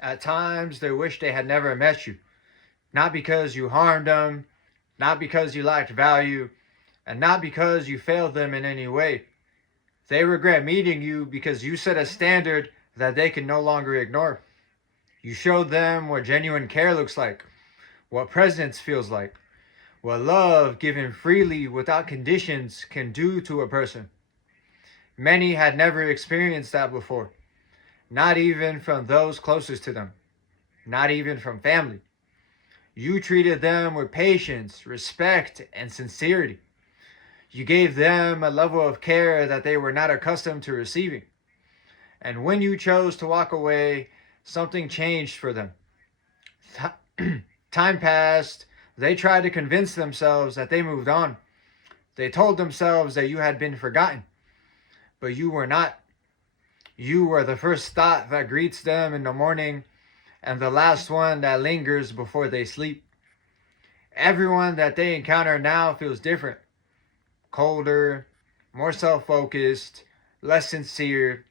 At times, they wish they had never met you. Not because you harmed them, not because you lacked value, and not because you failed them in any way. They regret meeting you because you set a standard that they can no longer ignore. You showed them what genuine care looks like, what presence feels like, what love given freely without conditions can do to a person. Many had never experienced that before, not even from those closest to them, not even from family. You treated them with patience, respect, and sincerity. You gave them a level of care that they were not accustomed to receiving. And when you chose to walk away, something changed for them. Time passed. They tried to convince themselves that they moved on. They told themselves that you had been forgotten. But you were not. You were the first thought that greets them in the morning and the last one that lingers before they sleep. Everyone that they encounter now feels different, colder, more self-focused, less sincere.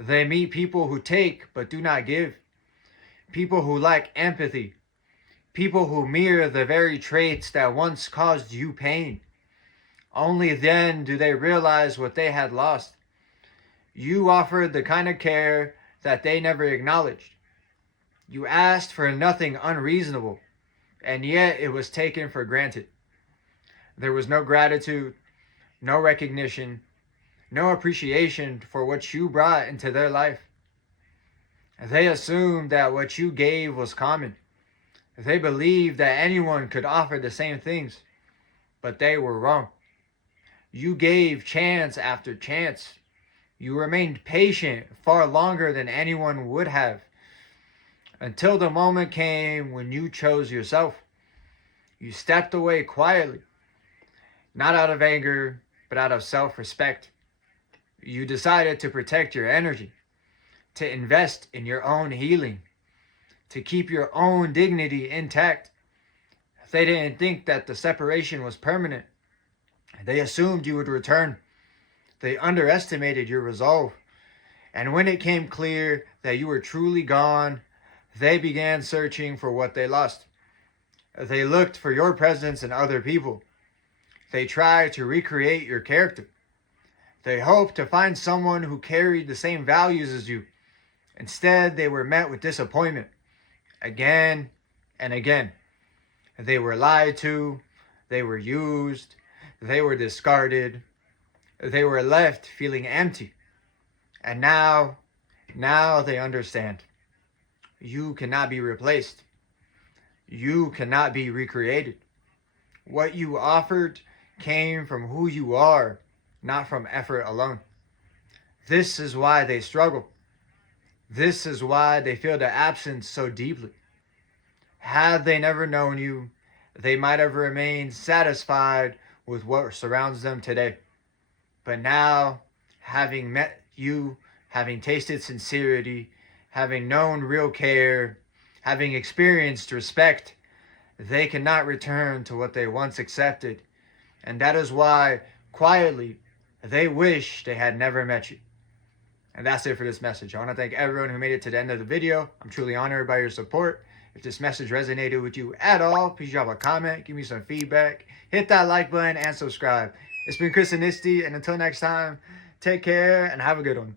They meet people who take but do not give, people who lack empathy, people who mirror the very traits that once caused you pain. Only then do they realize what they had lost. You offered the kind of care that they never acknowledged. You asked for nothing unreasonable, and yet it was taken for granted. There was no gratitude, no recognition, no appreciation for what you brought into their life. They assumed that what you gave was common. They believed that anyone could offer the same things, but they were wrong. You gave chance after chance. You remained patient far longer than anyone would have, until the moment came when you chose yourself. You stepped away quietly, not out of anger, but out of self-respect. You decided to protect your energy, to invest in your own healing, to keep your own dignity intact. They didn't think that the separation was permanent. They assumed you would return. They underestimated your resolve. And when it came clear that you were truly gone, they began searching for what they lost. They looked for your presence in other people. They tried to recreate your character. They hoped to find someone who carried the same values as you. Instead, they were met with disappointment. Again and again. They were lied to. They were used. They were discarded. They were left feeling empty. And now they understand. You cannot be replaced. You cannot be recreated. What you offered came from who you are, not from effort alone. This is why they struggle. This is why they feel the absence so deeply. Had they never known you, they might have remained satisfied with what surrounds them today. But now, having met you, having tasted sincerity, having known real care, having experienced respect, they cannot return to what they once accepted. And that is why, quietly, they wish they had never met you. And that's it for this message. I want to thank everyone who made it to the end of the video. I'm truly honored by your support. If this message resonated with you at all, please drop a comment, give me some feedback, hit that like button, and subscribe. It's been Chris and Nisty, and until next time, take care and have a good one.